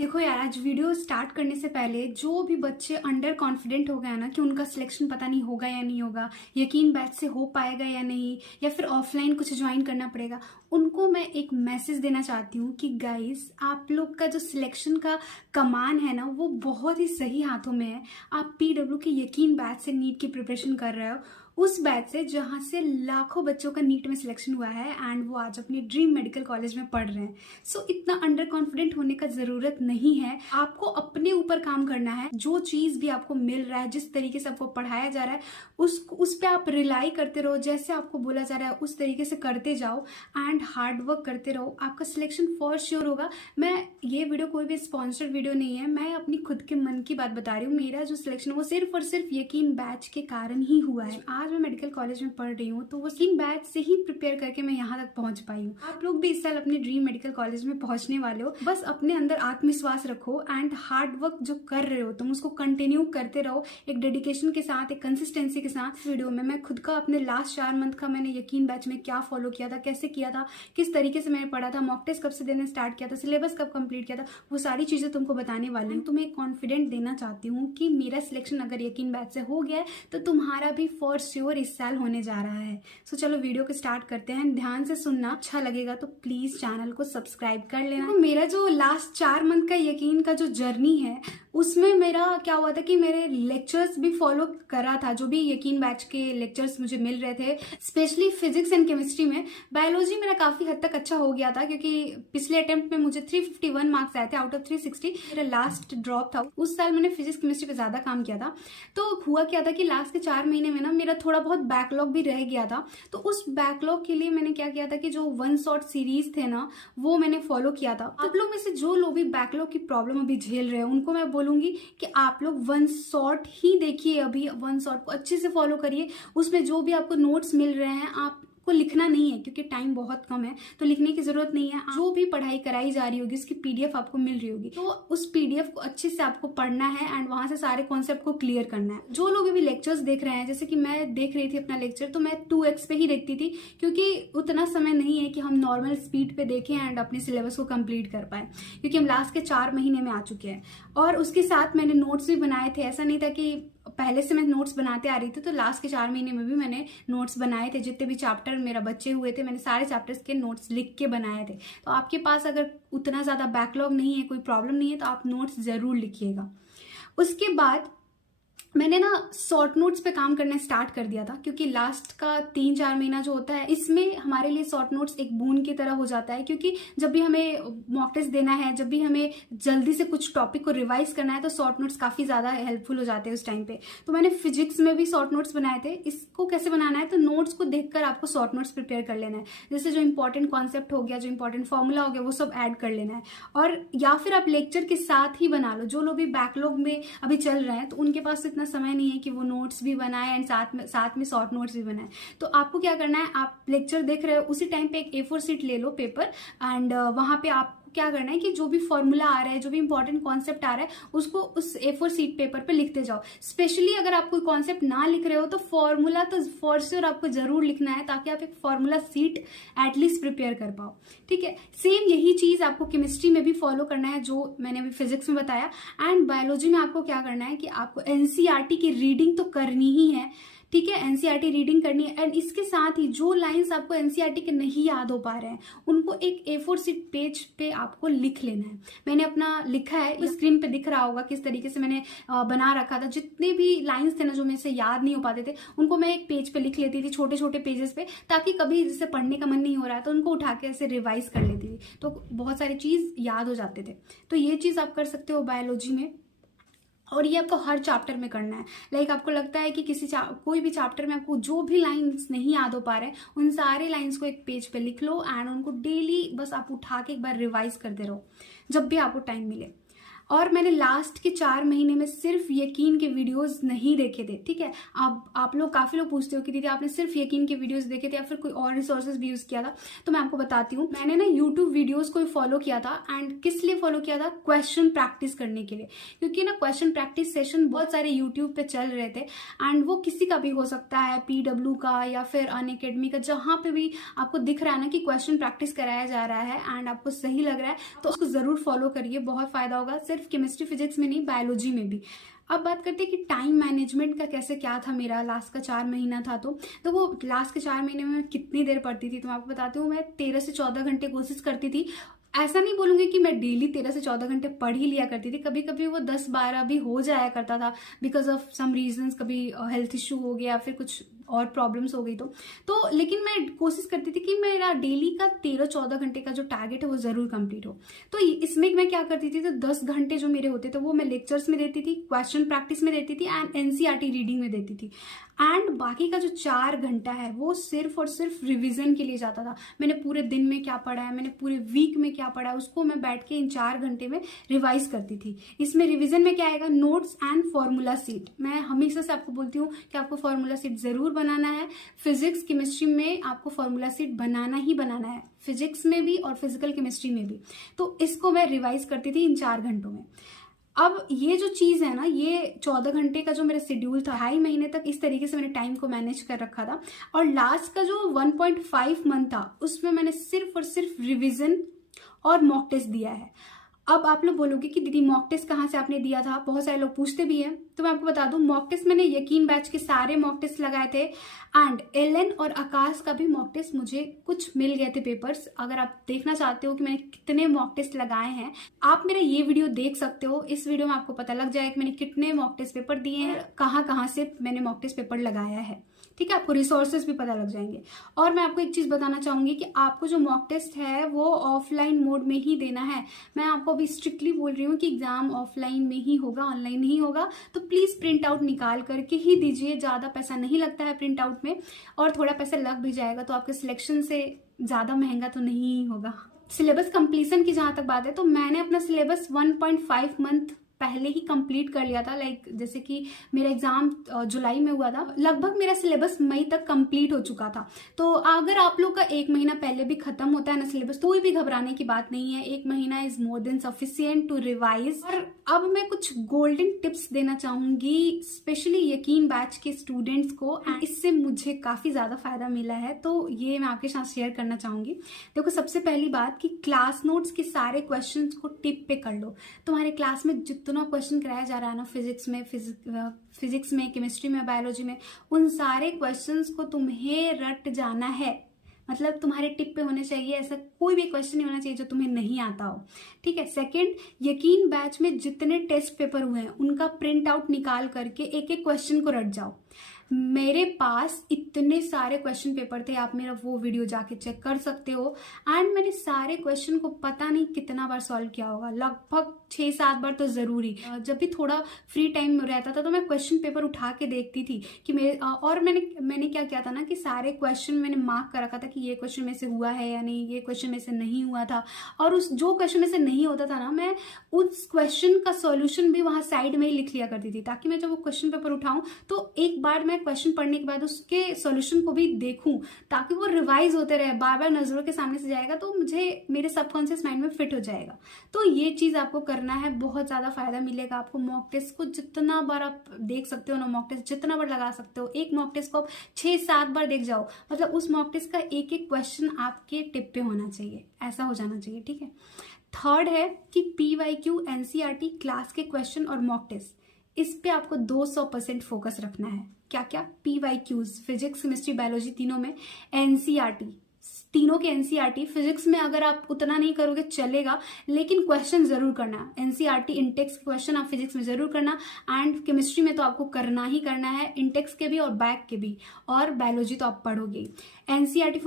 देखो यार, आज वीडियो स्टार्ट करने से पहले जो भी बच्चे अंडर कॉन्फिडेंट हो गए ना कि उनका सिलेक्शन पता नहीं होगा या नहीं होगा, यकीन बैच से हो पाएगा या नहीं, या फिर ऑफलाइन कुछ ज्वाइन करना पड़ेगा, उनको मैं एक मैसेज देना चाहती हूँ कि गाइस, आप लोग का जो सिलेक्शन का कमान है ना, वो बहुत ही सही हाथों में है। आप पीडब्ल्यू के यकीन बैच से नीट की प्रिपरेशन कर रहे हो, उस बैच से जहाँ से लाखों बच्चों का नीट में सिलेक्शन हुआ है एंड वो आज अपने ड्रीम मेडिकल कॉलेज में पढ़ रहे हैं। सो इतना अंडर कॉन्फिडेंट होने का जरूरत नहीं है। आपको अपने ऊपर काम करना है। जो चीज भी आपको मिल रहा है, जिस तरीके से आपको पढ़ाया जा रहा है, उस पे आप रिलाई करते रहो। जैसे आपको बोला जा रहा है उस तरीके से करते जाओ एंड हार्ड वर्क करते रहो। आपका सिलेक्शन फॉर श्योर होगा। मैं ये वीडियो कोई भी स्पॉन्सर्ड वीडियो नहीं है, मैं अपनी खुद के मन की बात बता रही हूँ। मेरा जो सिलेक्शन वो सिर्फ और सिर्फ यकीन बैच के कारण ही हुआ है। आज मैं मेडिकल कॉलेज में पढ़ रही हूँ तो वो यकीन बैच से ही प्रिपेयर करके मैं यहाँ तक पहुंच पाई हूँ। आप लोग भी इस साल अपने ड्रीम मेडिकल कॉलेज में पहुंचने वाले हो। बस अपने अंदर आत्मविश्वास रखो एंड हार्ड वर्क जो कर रहे हो तुम उसको कंटिन्यू करते रहो, एक डेडिकेशन के साथ, एक कंसिस्टेंसी के साथ। वीडियो में मैं खुद का अपने लास्ट 4 मंथ का मैंने यकीन बैच में क्या फॉलो किया था, कैसे किया था, किस तरीके से मैंने पढ़ा था, मॉक टेस्ट कब से देने स्टार्ट किया था, सिलेबस कब कंप्लीट किया था, वो सारी चीजें तुमको बताने वाली हूँ। तुम्हें कॉन्फिडेंट देना चाहती हूँ कि मेरा सिलेक्शन अगर यकीन बैच से हो गया है तो तुम्हारा भी फॉर श्योर इस साल होने जा रहा है। सो चलो वीडियो को स्टार्ट करते हैं। ध्यान से सुनना, अच्छा लगेगा तो प्लीज चैनल को सब्सक्राइब कर लेना। तो मेरा जो लास्ट 4 मंथ का यकीन का जो जर्नी है उसमें मेरा क्या हुआ था कि मेरे लेक्चर्स भी फॉलो करा था। जो भी यकीन बैच के लेक्चर्स मुझे मिल रहे थे, स्पेशली फिजिक्स एंड केमिस्ट्री में। बायोलॉजी मेरा काफी हद तक अच्छा हो गया था क्योंकि पिछले अटेम्प्ट में मुझे 351 मार्क्स आए थे आउट ऑफ 360। मेरा लास्ट ड्रॉप था। उस साल मैंने फिजिक्स केमिस्ट्री पे ज्यादा काम किया था। तो हुआ क्या था कि लास्ट के 4 महीने में ना मेरा थोड़ा बहुत बैकलॉग भी रह गया था। तो उस बैकलॉग के लिए मैंने क्या किया था कि जो वन शॉट सीरीज थे ना, वो मैंने फॉलो किया था। आप लोग में से जो लोग भी बैकलॉग की प्रॉब्लम अभी झेल रहे हैं उनको मैं बोलूंगी कि आप लोग वन शॉट ही देखिए। अभी वन शॉट को अच्छे से फॉलो करिए। उसमें जो भी आपको नोट्स मिल रहे हैं आप को लिखना नहीं है क्योंकि टाइम बहुत कम है, तो लिखने की जरूरत नहीं है। जो भी पढ़ाई कराई जा रही होगी उसकी पीडीएफ आपको मिल रही होगी, तो उस पीडीएफ को अच्छे से आपको पढ़ना है एंड वहां से सारे कॉन्सेप्ट को क्लियर करना है। जो लोग भी लेक्चर्स देख रहे हैं, जैसे कि मैं देख रही थी अपना लेक्चर, तो मैं 2x पे ही देखती थी क्योंकि उतना समय नहीं है कि हम नॉर्मल स्पीड पे देखें एंड अपने सिलेबस को कंप्लीट कर पाए, क्योंकि हम लास्ट के 4 महीने में आ चुके हैं। और उसके साथ मैंने नोट्स भी बनाए थे। ऐसा नहीं था कि पहले से मैं नोट्स बनाते आ रही थी, तो लास्ट के 4 महीने में भी मैंने नोट्स बनाए थे। जितने भी चैप्टर मेरा बच्चे हुए थे, मैंने सारे चैप्टर्स के नोट्स लिख के बनाए थे। तो आपके पास अगर उतना ज्यादा बैकलॉग नहीं है, कोई प्रॉब्लम नहीं है, तो आप नोट्स जरूर लिखिएगा। उसके बाद मैंने ना शॉर्ट नोट्स पे काम करना स्टार्ट कर दिया था क्योंकि लास्ट का 3-4 महीना जो होता है इसमें हमारे लिए शॉर्ट नोट्स एक बून की तरह हो जाता है। क्योंकि जब भी हमें मॉक टेस्ट देना है, जब भी हमें जल्दी से कुछ टॉपिक को रिवाइज करना है, तो शॉर्ट नोट्स काफी ज्यादा हेल्पफुल हो जाते हैं उस टाइम पे। तो मैंने फिजिक्स में भी शॉर्ट नोट्स बनाए थे। इसको कैसे बनाना है, तो नोट्स को देखकर आपको शॉर्ट नोट्स प्रिपेयर कर लेना है। जैसे जो इंपॉर्टेंट कॉन्सेप्ट हो गया, जो इंपॉर्टेंट फॉर्मूला हो गया, वो सब ऐड कर लेना है। और या फिर आप लेक्चर के साथ ही बना लो। जो लोग भी बैकलॉग में अभी चल रहे हैं तो उनके पास इतना समय नहीं है कि वो नोट्स भी बनाए एंड साथ में शॉर्ट नोट्स भी बनाए। तो आपको क्या करना है, आप लेक्चर देख रहे हो, उसी टाइम पे एक A4 शीट ले लो, पेपर, एंड वहां पे आप क्या करना है कि जो भी फॉर्मूला आ रहा है, जो भी इंपॉर्टेंट कॉन्सेप्ट आ रहा है, उसको उस A4 शीट पेपर पे लिखते जाओ। स्पेशली अगर आप कोई कॉन्सेप्ट ना लिख रहे हो तो फॉर्मूला तो फॉर श्योर आपको जरूर लिखना है, ताकि आप एक फॉर्मूला शीट एटलीस्ट प्रिपेयर कर पाओ। ठीक है, सेम यही चीज आपको केमिस्ट्री में भी फॉलो करना है, जो मैंने अभी फिजिक्स में बताया। एंड बायोलॉजी में आपको क्या करना है कि आपको एनसीईआरटी की रीडिंग तो करनी ही है। ठीक है, एनसीईआरटी रीडिंग करनी है। एंड इसके साथ ही जो लाइंस आपको एनसीईआरटी के नहीं याद हो पा रहे हैं, उनको एक A4 शीट पेज पे आपको लिख लेना है। मैंने अपना लिखा है, स्क्रीन पे दिख रहा होगा किस तरीके से मैंने बना रखा था। जितने भी लाइंस थे ना जो मेरे से याद नहीं हो पाते थे, उनको मैं एक पेज पे लिख लेती थी, छोटे छोटे पेजेस पे, ताकि कभी जैसे पढ़ने का मन नहीं हो रहा है तो उनको उठा के ऐसे रिवाइज कर लेती थी, तो बहुत सारी चीज याद हो जाते थे। तो ये चीज आप कर सकते हो बायोलॉजी में। और ये आपको हर चैप्टर में करना है। लाइक आपको लगता है कि कोई भी चैप्टर में आपको जो भी लाइंस नहीं याद हो पा रहे हैं, उन सारे लाइंस को एक पेज पे लिख लो एंड उनको डेली बस आप उठा के एक बार रिवाइज करते रहो जब भी आपको टाइम मिले। और मैंने लास्ट के 4 महीने में सिर्फ यकीन के वीडियोस नहीं देखे थे, ठीक है। आप लोग काफ़ी लोग पूछते हो कि दीदी आपने सिर्फ यकीन के वीडियोस देखे थे या फिर कोई और रिसोर्सेज भी यूज़ किया था, तो मैं आपको बताती हूँ। मैंने ना यूट्यूब वीडियोस को फॉलो किया था, एंड किस लिए फॉलो किया था? क्वेश्चन प्रैक्टिस करने के लिए, क्योंकि ना क्वेश्चन प्रैक्टिस सेशन बहुत सारे यूट्यूब पे चल रहे थे, एंड वो किसी का भी हो सकता है, PW का या फिर अनअकैडमी का, जहाँ पे भी आपको दिख रहा है ना कि क्वेश्चन प्रैक्टिस कराया जा रहा है एंड आपको सही लग रहा है, तो उसको जरूर फॉलो करिए, बहुत फायदा होगा। सिर्फ केमिस्ट्री फिजिक्स में नहीं, बायोलॉजी में भी। अब बात करते हैं कि टाइम मैनेजमेंट का कैसे क्या था मेरा लास्ट का 4 महीना था, तो वो लास्ट के 4 महीने में मैं कितनी देर पढ़ती थी, तो मैं आपको बताती हूँ। मैं 13 से 14 घंटे कोशिश करती थी। ऐसा नहीं बोलूंगी कि मैं डेली 13 से 14 घंटे पढ़ ही लिया करती थी, कभी कभी वो 10-12 भी हो जाया करता था, बिकॉज ऑफ सम रीजंस, कभी हेल्थ इशू हो गया, फिर कुछ और प्रॉब्लम्स हो गई तो लेकिन मैं कोशिश करती थी कि मेरा डेली का 13-14 घंटे का जो टारगेट है वो जरूर कंप्लीट हो। तो इसमें मैं क्या करती थी, तो 10 घंटे जो मेरे होते थे वो मैं लेक्चर्स में देती थी, क्वेश्चन प्रैक्टिस में देती थी एंड NCERT रीडिंग में देती थी, एंड बाकी का जो 4 घंटा है वो सिर्फ और सिर्फ रिवीजन के लिए जाता था। मैंने पूरे दिन में क्या पढ़ा है, मैंने पूरे वीक में क्या पढ़ा है, उसको मैं बैठ के इन 4 घंटे में रिवाइज करती थी। इसमें रिवीजन में क्या आएगा? Notes and formula seat. मैं हमेशा से आपको बोलती हूँ कि आपको फॉर्मूला सीट जरूर बनाना है। फिजिक्स केमिस्ट्री में आपको फॉर्मूला सीट बनाना ही बनाना है, फिजिक्स में भी और फिजिकल केमिस्ट्री में भी। तो इसको मैं रिवाइज करती थी इन 4 घंटों में। अब ये जो चीज है ना, ये 14 घंटे का जो मेरा शेड्यूल था, 2.5 महीने तक इस तरीके से मैंने टाइम को मैनेज कर रखा था, और लास्ट का जो 1.5 मंथ था उसमें मैंने सिर्फ और सिर्फ रिवीजन और मॉक टेस्ट दिया है। अब आप लोग बोलोगे कि दीदी मॉक टेस्ट कहाँ से आपने दिया था, बहुत सारे लोग पूछते भी हैं, तो मैं आपको बता दूं, मॉक टेस्ट मैंने यकीन बैच के सारे मॉक टेस्ट लगाए थे, एंड LN और आकाश का भी मॉक टेस्ट मुझे कुछ मिल गए थे पेपर्स। अगर आप देखना चाहते हो कि मैंने कितने मॉक टेस्ट लगाए हैं, आप मेरा ये वीडियो देख सकते हो। इस वीडियो में आपको पता लग जाएगा कि मैंने कितने मॉक टेस्ट पेपर दिए हैं, कहाँ कहाँ से मैंने मॉक टेस्ट पेपर लगाया है, ठीक है। आपको रिसोर्सेज भी पता लग जाएंगे। और मैं आपको एक चीज बताना चाहूंगी कि आपको जो मॉक टेस्ट है वो ऑफलाइन मोड में ही देना है। मैं आपको अभी स्ट्रिक्टली बोल रही हूँ कि एग्जाम ऑफलाइन में ही होगा, ऑनलाइन नहीं होगा, तो प्लीज प्रिंट आउट निकाल करके ही दीजिए। ज्यादा पैसा नहीं लगता है प्रिंट आउट में, और थोड़ा पैसा लग भी जाएगा तो आपके सिलेक्शन से ज्यादा महंगा तो नहीं होगा। सिलेबस कंप्लीशन की जहां तक बात है, तो मैंने अपना सिलेबस 1.5 मंथ पहले ही कंप्लीट कर लिया था। लाइक जैसे कि मेरा एग्जाम जुलाई में हुआ था, लगभग मेरा सिलेबस मई तक कंप्लीट हो चुका था। तो अगर आप लोग का 1 महीना पहले भी खत्म होता है ना सिलेबस, तो भी घबराने की बात नहीं है। 1 महीना is more than sufficient to revise. और अब मैं कुछ गोल्डन टिप्स देना चाहूंगी स्पेशली यकीन बैच के स्टूडेंट्स को, एंड इससे मुझे काफी ज्यादा फायदा मिला है, तो ये मैं आपके साथ शेयर करना चाहूंगी। देखो, सबसे पहली बात कि क्लास नोट्स के सारे क्वेश्चन को टिप पे कर लो। तुम्हारे क्लास में जितना क्वेश्चन कराया जा रहा है ना, फिजिक्स में, केमिस्ट्री में, बायोलॉजी में, उन सारे क्वेश्चंस को तुम्हें रट जाना है। मतलब तुम्हारे टिप पे होने चाहिए, ऐसा कोई भी क्वेश्चन नहीं होना चाहिए जो तुम्हें नहीं आता हो, ठीक है। सेकंड, यकीन बैच में जितने टेस्ट पेपर हुए हैं उनका प्रिंट आउट निकाल करके एक एक क्वेश्चन को रट जाओ। मेरे पास इतने सारे क्वेश्चन पेपर थे, आप मेरा वो वीडियो जाके चेक कर सकते हो, एंड मैंने सारे क्वेश्चन को पता नहीं कितना बार सॉल्व किया होगा, लगभग 6-7 बार तो जरूरी। जब भी थोड़ा फ्री टाइम रहता था तो मैं क्वेश्चन पेपर उठा के देखती थी कि मैंने क्या किया था ना कि सारे क्वेश्चन मैंने मार्क कर रखा था कि ये क्वेश्चन में से हुआ है या नहीं, ये क्वेश्चन में से नहीं हुआ था, और उस जो क्वेश्चन में से नहीं होता था ना, मैं उस क्वेश्चन का सॉल्यूशन भी वहां साइड में ही लिख लिया करती थी, ताकि मैं जब वो क्वेश्चन पेपर उठाऊं तो एक बार मैं क्वेश्चन पढ़ने के बाद उसके सॉल्यूशन को भी देखूं, ताकि वो रिवाइज होते रहे, बार बार नजरों के सामने से जाएगा तो मुझे मेरे सबकॉन्शियस माइंड में फिट हो जाएगा। तो ये चीज आपको करना है, बहुत ज्यादा फायदा मिलेगा आपको। मॉक टेस्ट को जितना बार आप देख सकते हो ना, मॉक टेस्ट जितना बार लगा सकते हो, एक मॉक टेस्ट को आप 6-7 बार देख जाओ, मतलब उस मॉक टेस्ट का एक एक क्वेश्चन आपके टिप पे होना चाहिए, ऐसा हो जाना चाहिए, ठीक है। थर्ड है कि PYQ, NCERT क्लास के क्वेश्चन और मॉक टेस्ट, इस पे आपको 200% फोकस रखना है। क्या क्या? PYQs, फिजिक्स, केमिस्ट्री, बायोलॉजी तीनों में, NCERT, तीनों के NCERT। फिजिक्स में अगर आप उतना नहीं करोगे चलेगा, लेकिन क्वेश्चन जरूर करना। NCERT इंटेक्स क्वेश्चन आप फिजिक्स में जरूर करना, एंड केमिस्ट्री में तो आपको करना ही करना है, इंटेक्स के भी और बैक के भी, और बायोलॉजी तो आप पढ़ोगे। NCERT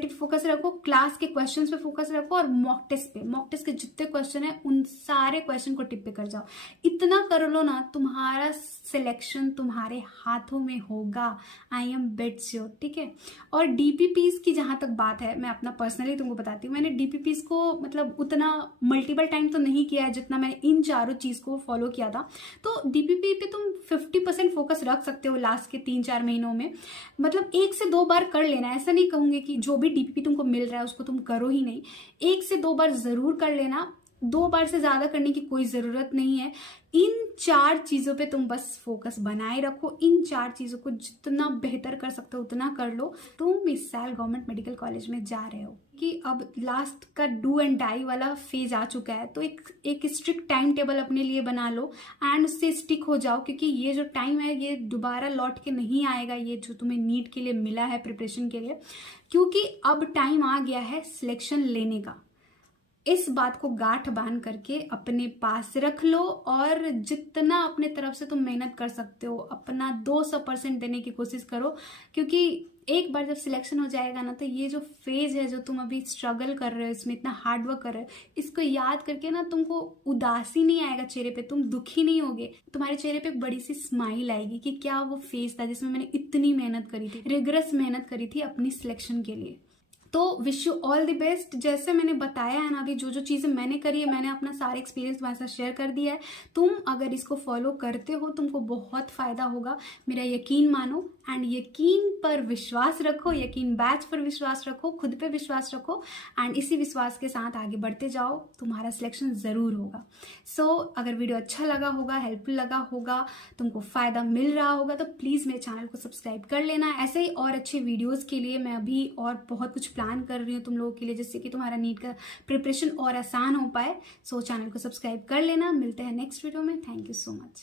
पे फोकस रखो, क्लास के क्वेश्चंस पे फोकस रखो, और मॉक टेस्ट के जितने क्वेश्चन है उन सारे क्वेश्चन को टिप पे कर जाओ। इतना कर लो ना, तुम्हारा सिलेक्शन तुम्हारे हाथों में होगा, आई एम बेट श्योर, ठीक है। और DPPs की जहां तक बात है, मैं अपना पर्सनली तुमको बताती हूँ, मैंने DPPs को मतलब उतना मल्टीपल टाइम तो नहीं किया है जितना मैंने इन चारों चीज़ को फॉलो किया था। तो DPP पे तुम 50% फोकस रख सकते हो लास्ट के 3-4 महीनों में, मतलब 1 से 2 बार कर लेना। ऐसा नहीं कहूँगी कि जो भी DPP तुमको मिल रहा है उसको तुम करो ही नहीं, 1 से 2 बार ज़रूर कर लेना, 2 बार से ज़्यादा करने की कोई ज़रूरत नहीं है। इन 4 चीज़ों पे तुम बस फोकस बनाए रखो, इन 4 चीज़ों को जितना बेहतर कर सकते हो उतना कर लो। तुम इस साल गवर्नमेंट मेडिकल कॉलेज में जा रहे हो कि अब लास्ट का डू एंड डाई वाला फेज आ चुका है, तो एक स्ट्रिक्ट टाइम टेबल अपने लिए बना लो एंड उससे स्टिक हो जाओ, क्योंकि ये जो टाइम है ये दोबारा लौट के नहीं आएगा, ये जो तुम्हें नीट के लिए मिला है प्रिपरेशन के लिए, क्योंकि अब टाइम आ गया है सिलेक्शन लेने का। इस बात को गांठ बांध करके अपने पास रख लो और जितना अपने तरफ से तुम मेहनत कर सकते हो अपना 200% देने की कोशिश करो, क्योंकि एक बार जब सिलेक्शन हो जाएगा ना, तो ये जो फेज है जो तुम अभी स्ट्रगल कर रहे हो, इसमें इतना हार्डवर्क कर रहे हो, इसको याद करके ना तुमको उदासी नहीं आएगा चेहरे पे, तुम दुखी नहीं होगे, तुम्हारे चेहरे पे एक बड़ी सी स्माइल आएगी कि क्या वो फेज था जिसमें मैंने इतनी मेहनत करी थी, रिगरस मेहनत करी थी अपनी सिलेक्शन के लिए। तो wish you all the best. जैसे मैंने बताया है ना, अभी जो जो चीज़ें मैंने करी है, मैंने अपना सारा एक्सपीरियंस तुम्हारे साथ शेयर कर दिया है। तुम अगर इसको फॉलो करते हो तुमको बहुत फ़ायदा होगा, मेरा यकीन मानो एंड यकीन पर विश्वास रखो, यकीन बैच पर विश्वास रखो, खुद पे विश्वास रखो एंड इसी विश्वास के साथ आगे बढ़ते जाओ, तुम्हारा सिलेक्शन ज़रूर होगा। सो अगर वीडियो अच्छा लगा होगा, हेल्पफुल लगा होगा, तुमको फ़ायदा मिल रहा होगा, तो प्लीज़ मेरे चैनल को सब्सक्राइब कर लेना। ऐसे ही और अच्छे वीडियोज़ के लिए मैं अभी और बहुत कुछ प्लान कर रही हूँ तुम लोगों के लिए, जिससे कि तुम्हारा नीट का प्रिपरेशन और आसान हो पाए। सो चैनल को सब्सक्राइब कर लेना। मिलते हैं नेक्स्ट वीडियो में। Thank you so much.